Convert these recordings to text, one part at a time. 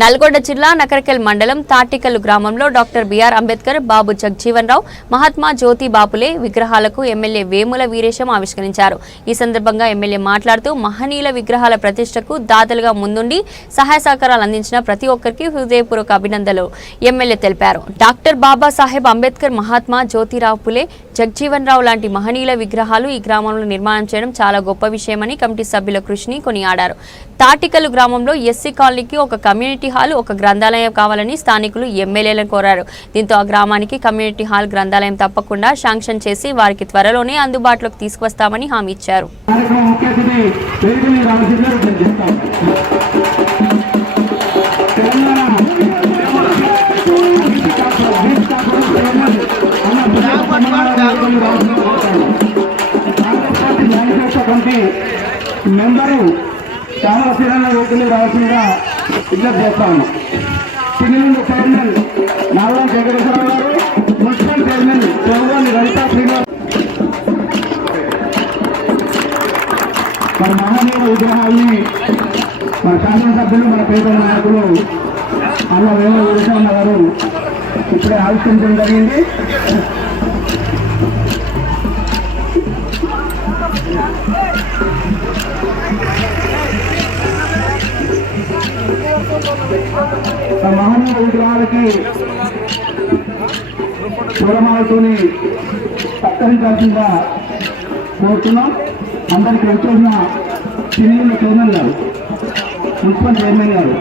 Nalgonda జిల్లా నకరకెల్ మండలం తాటికల్లు గ్రామంలో డాక్టర్ బిఆర్ అంబేద్కర్ బాబు జగ్జీవన్ రావు మహాత్మా జ్యోతి బాపులే విగ్రహాలకు ఎమ్మెల్యే వేముల వీరేశం ఆవిష్కరించారు. ఈ సందర్భంగా ఎమ్మెల్యే మాట్లాడుతూ మహనీయుల విగ్రహాల ప్రతిష్టకు దాతలుగా ముందుండి సహాయ సహకారాలు అందించిన ప్రతి ఒక్కరికి హృదయపూర్వక అభినందనలు ఎమ్మెల్యే తెలిపారు. డాక్టర్ బాబాసాహెబ్ అంబేద్కర్ మహాత్మా జ్యోతిరావు పులే జగ్జీవన్ రావు లాంటి మహనీయుల విగ్రహాలు ఈ గ్రామంలో నిర్మాణం చేయడం చాలా గొప్ప విషయమని కమిటీ సభ్యుల కృషిని కొనియాడారు. తాటికల్లు గ్రామంలో ఎస్సీ కాలనీకి ఒక కమ్యూనిటీ హాల్ ఒక గ్రంథాలయం కావాలని స్థానికులు ఎమ్మెల్యేలను కోరారు. దీంతో ఆ గ్రామానికి కమ్యూనిటీ హాల్ గ్రంథాలయం తప్పకుండా శాంక్షన్ చేసి వారికి త్వరలోనే అందుబాటులోకి తీసుకువస్తామని హామీ ఇచ్చారు. మెంబరు చాలా స్థిరంగా వేదికలు రావాల్సిందిగా విజ్ఞప్తి చేస్తాను. పిల్లలు చైర్మన్ నారా వెంకటేశ్వరరావు గారు మున్సిపల్ చైర్మన్ చౌగాని లలితా శ్రీనివాస్. మన మహనీయుల విగ్రహాన్ని మన శాసనసభ్యులు మన పేద నాయకులు అన్న వేల వీరస్వామి గారు ఇప్పుడే ఆవిష్కరించడం జరిగింది. మన విగ్రహాలకి పూలమాలతోని సత్కరించాల్సిందిగా కోరుతున్నాం. అందరికి వచ్చేసిన సినిమా చైర్మన్ గారు మున్సిపల్ చైర్మన్ గారు.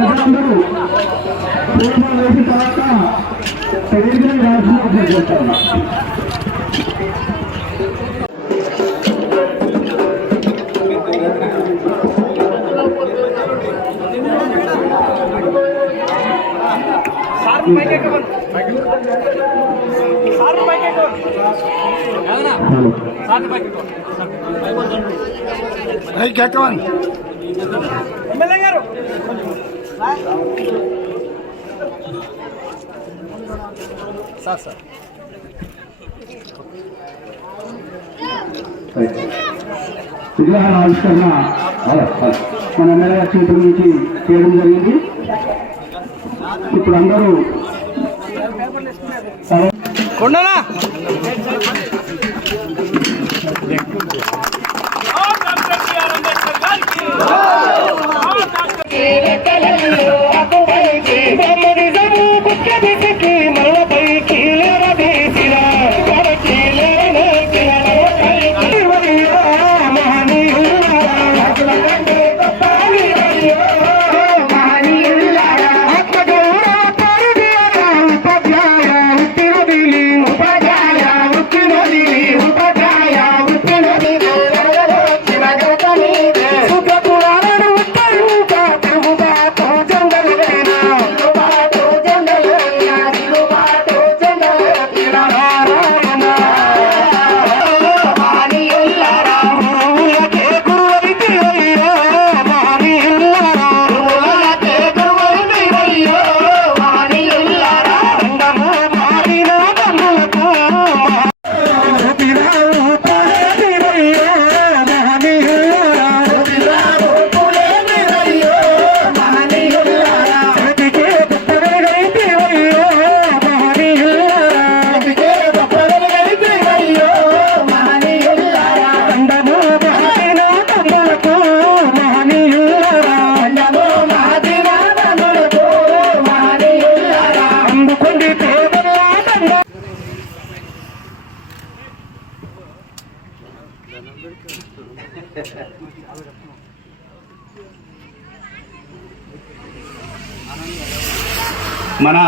ప్రజలందరూ పూలమాల వేసిన తర్వాత శరీరం రావాల్సిన ఎమ్మెల్యే గారు. Sir sir. విగ్రహాల ఆవిష్కరణ మన ఎమ్మెల్యే క్షేత్రం నుంచి చేయడం జరిగింది. ఇప్పుడు అందరూ కొండనా? మన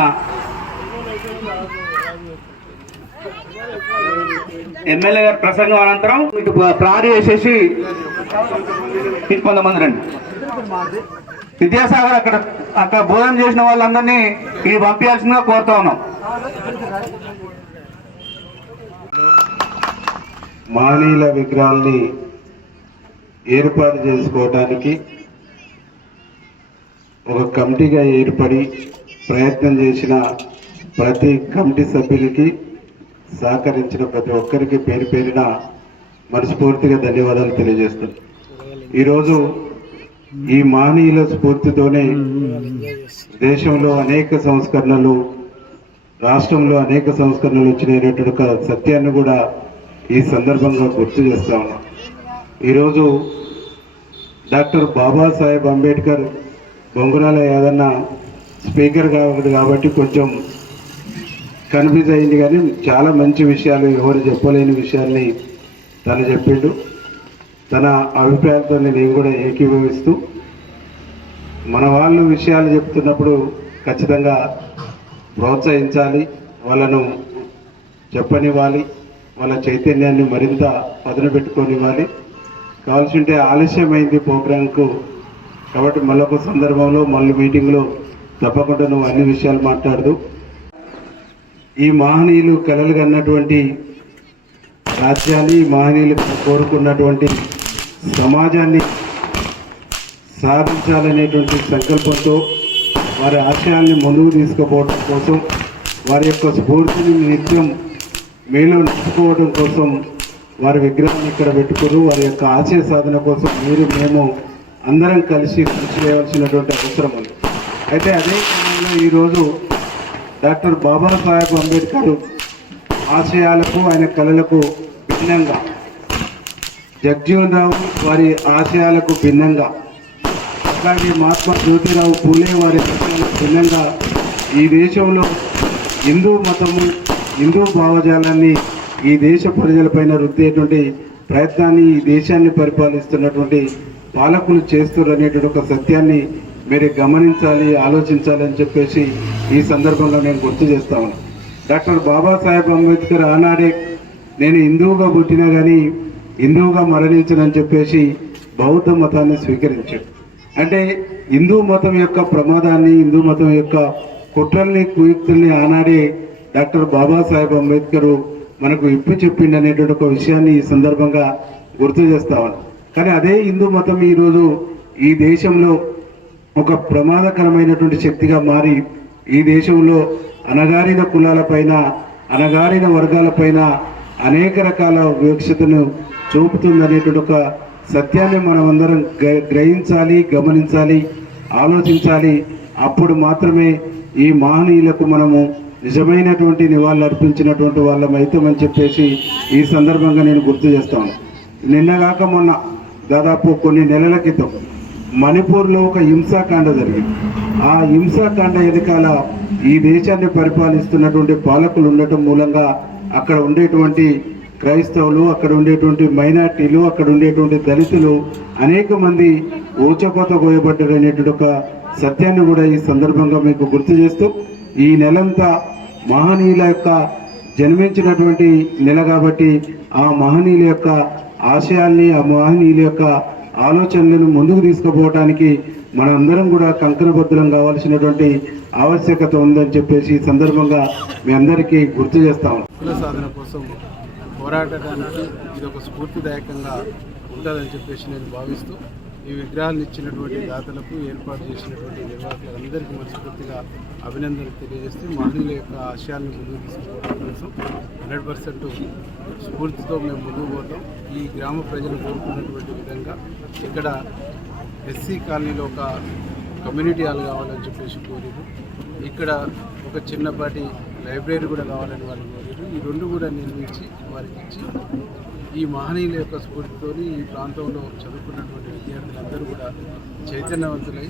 ఎమ్మెల్యే గారి ప్రసంగం అనంతరం మీకు ప్రారి చేసేసి కొంతమంది రండి. విద్యాసాగర్ అక్కడ అక్కడ భోజనం చేసిన వాళ్ళందరినీ ఇది పంపించాల్సిందిగా కోరుతా ఉన్నాం. మానీయుల విగ్రహాల్ని ఏర్పాటు చేసుకోవడానికి ఒక కమిటీగా ఏర్పడి ప్రయత్నం చేసిన ప్రతి కమిటీ సభ్యులకి సహకరించిన ప్రతి ఒక్కరికి పేరు పేరిన మనస్ఫూర్తిగా ధన్యవాదాలు తెలియజేస్తాను ఈరోజు ఈ మానీయుల స్ఫూర్తితోనే దేశంలో అనేక సంస్కరణలు రాష్ట్రంలో అనేక సంస్కరణలు వచ్చినటువంటి సత్యాన్ని కూడా ఈ సందర్భంగా గుర్తు చేస్తా ఉన్నాం. ఈరోజు డాక్టర్ బాబాసాహెబ్ అంబేద్కర్ బొంగురాల ఏదన్నా స్పీకర్ కావదు కాబట్టి కొంచెం కన్ఫ్యూజ్ అయింది కానీ చాలా మంచి విషయాలు ఎవరు చెప్పలేని విషయాల్ని తను చెప్పిండు. తన అభిప్రాయాలతో నేను కూడా ఏకీభవిస్తూ మన వాళ్ళు విషయాలు చెప్తున్నప్పుడు ఖచ్చితంగా ప్రోత్సహించాలి వాళ్ళను చెప్పనివ్వాలి. వాళ్ళ చైతన్యాన్ని మరింత పదును పెట్టుకొనివ్వాలి. కావాల్సి ఉంటే ఆలస్యమైంది ప్రోగ్రాంకు. కాబట్టి మళ్ళొక సందర్భంలో మళ్ళీ మీటింగ్లో తప్పకుండా నువ్వు అన్ని విషయాలు మాట్లాడదు. ఈ మహనీయులు కలలు కన్నటువంటి రాజ్యాన్ని మహనీయులు కోరుకున్నటువంటి సమాజాన్ని సాధించాలనేటువంటి సంకల్పంతో వారి ఆశయాల్ని ముందుకు తీసుకుపోవడం కోసం వారి యొక్క స్ఫూర్తిని నిత్యం మీలో నిలుపుకోవడం కోసం వారి విగ్రహాన్ని ఇక్కడ పెట్టుకుని వారి యొక్క ఆశయ సాధన కోసం మీరు మేము అందరం కలిసి కృషి చేయవలసినటువంటి అవసరం ఉంది. అయితే అదే క్రమంలో ఈరోజు డాక్టర్ బాబాసాహెబ్ అంబేద్కర్ ఆశయాలకు ఆయన కళలకు భిన్నంగా జగ్జీవన్ రావు వారి ఆశయాలకు భిన్నంగా అలాగే మహాత్మా జ్యోతిరావు పూలే వారి ఆశయాలకు భిన్నంగా ఈ దేశంలో హిందూ మతము హిందూ భావజాలాన్ని ఈ దేశ ప్రజలపైన రుద్దేటువంటి ప్రయత్నాన్ని ఈ దేశాన్ని పరిపాలిస్తున్నటువంటి పాలకులు చేస్తున్నారు ఒక సత్యాన్ని మీరు గమనించాలి ఆలోచించాలి అని చెప్పేసి ఈ సందర్భంగా నేను గుర్తు చేస్తాను డాక్టర్ బాబాసాహెబ్ అంబేద్కర్ ఆనాడే నేను హిందువుగా పుట్టినా కానీ హిందువుగా మరణించనని చెప్పేసి బౌద్ధ మతాన్ని స్వీకరించాడు. అంటే హిందూ మతం యొక్క ప్రమాదాన్ని హిందూ మతం యొక్క కుట్రల్ని కుయుక్తుల్ని ఆనాడే డాక్టర్ బాబాసాహెబ్ అంబేద్కర్ మనకు ఇప్పు చెప్పిండి అనేటువంటి ఒక విషయాన్ని ఈ సందర్భంగా గుర్తు చేస్తామని కానీ అదే హిందూ మతం ఈరోజు ఈ దేశంలో ఒక ప్రమాదకరమైనటువంటి శక్తిగా మారి ఈ దేశంలో అణగారిన కులాలపైన అణగారిన వర్గాలపైన అనేక రకాల వివక్షతను చూపుతుందనేటువంటి ఒక సత్యాన్ని మనమందరం గ్ర- గ్రహించాలి గమనించాలి ఆలోచించాలి. అప్పుడు మాత్రమే ఈ మహనీయులకు మనము నిజమైనటువంటి నివాళులు అర్పించినటువంటి వాళ్ళం చెప్పేసి ఈ సందర్భంగా నేను గుర్తు చేస్తాను. నిన్నగాక మొన్న దాదాపు కొన్ని నెలల క్రితం మణిపూర్లో ఒక హింసాకాండ జరిగింది. ఆ హింసాకాండ వెనకాల ఈ దేశాన్ని పరిపాలిస్తున్నటువంటి పాలకులు ఉండటం మూలంగా అక్కడ ఉండేటువంటి క్రైస్తవులు అక్కడ ఉండేటువంటి మైనార్టీలు అక్కడ ఉండేటువంటి దళితులు అనేక మంది ఊచకోత కోయబడ్డారు అనేటువంటి ఒక సత్యాన్ని కూడా ఈ సందర్భంగా మీకు గుర్తు చేస్తూ ఈ నెలంతా మహనీయుల యొక్క జన్మించినటువంటి నెల కాబట్టి ఆ మహనీయుల యొక్క ఆశయాల్ని ఆ మహనీయుల యొక్క ఆలోచనలను ముందుకు తీసుకుపోవడానికి మనందరం కూడా కంకణబద్ధులం కావాల్సినటువంటి ఆవశ్యకత ఉందని చెప్పేసి సందర్భంగా మీ అందరికీ గుర్తు చేస్తాం సాధన కోసం పోరాడటానికి ఇది ఒక స్ఫూర్తిదాయకంగా ఉంటుందని చెప్పేసి నేను భావిస్తూ ఈ విగ్రహాలను ఇచ్చినటువంటి దాతలకు ఏర్పాటు చేసినటువంటి నిర్వాహకులందరికీ మనస్ఫూర్తిగా అభినందనలు తెలియజేస్తూ మహనీయుల యొక్క ఆశయాన్ని ముందుకు తీసుకోవడం కోసం హండ్రెడ్ పర్సెంట్ స్ఫూర్తితో మేము ముందుకు పోతాం. ఈ గ్రామ ప్రజలు కోరుకున్నటువంటి విధంగా ఇక్కడ ఎస్సీ కాలనీలో ఒక కమ్యూనిటీ హాల్ కావాలని చెప్పేసి కోరిరు. ఇక్కడ ఒక చిన్నపాటి లైబ్రరీ కూడా కావాలని వాళ్ళు కోరిరు. ఈ రెండు కూడా నిర్మించి వారికి ఇచ్చి ఈ మహనీయుల యొక్క స్ఫూర్తితోని ఈ ప్రాంతంలో చదువుకున్నటువంటి విద్యార్థులందరూ కూడా చైతన్యవంతులై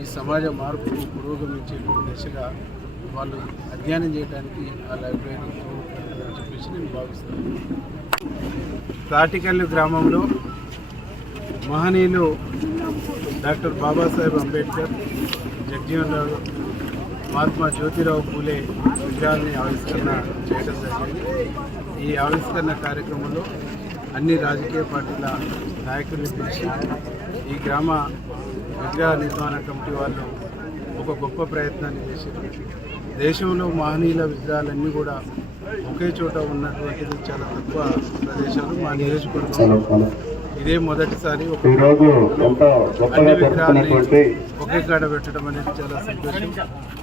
ఈ సమాజ మార్పుకు పురోగమించేటువంటి దిశగా వాళ్ళు అధ్యయనం చేయడానికి ఆ లైబ్రరీ చెప్పేసి నేను భావిస్తున్నాను. తాటికల్లు గ్రామంలో మహనీయులు డాక్టర్ బాబాసాహెబ్ అంబేద్కర్ జగ్జీవన్ రావు మహాత్మా జ్యోతిరావు పూలే విగ్రహాన్ని ఆవిష్కరణ చేయడం జరిగింది. ఈ ఆవిష్కరణ కార్యక్రమంలో అన్ని రాజకీయ పార్టీల నాయకుల్ని పిలిచి ఈ గ్రామ విగ్రహ నిర్మాణ కమిటీ వాళ్ళు ఒక గొప్ప ప్రయత్నాన్ని చేశారు. దేశంలో మహనీయుల విగ్రహాలన్నీ కూడా ఒకే చోట ఉన్నటువంటిది చాలా తక్కువ ప్రదేశాలు మా నియోజకవర్గంలో ఇదే మొదటిసారి ఒక అన్ని విగ్రహాలని ఒకే కాడ పెట్టడం అనేది చాలా సంతోషం.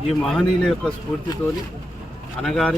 ఈ మహనీయుల యొక్క స్ఫూర్తితోని అనగారి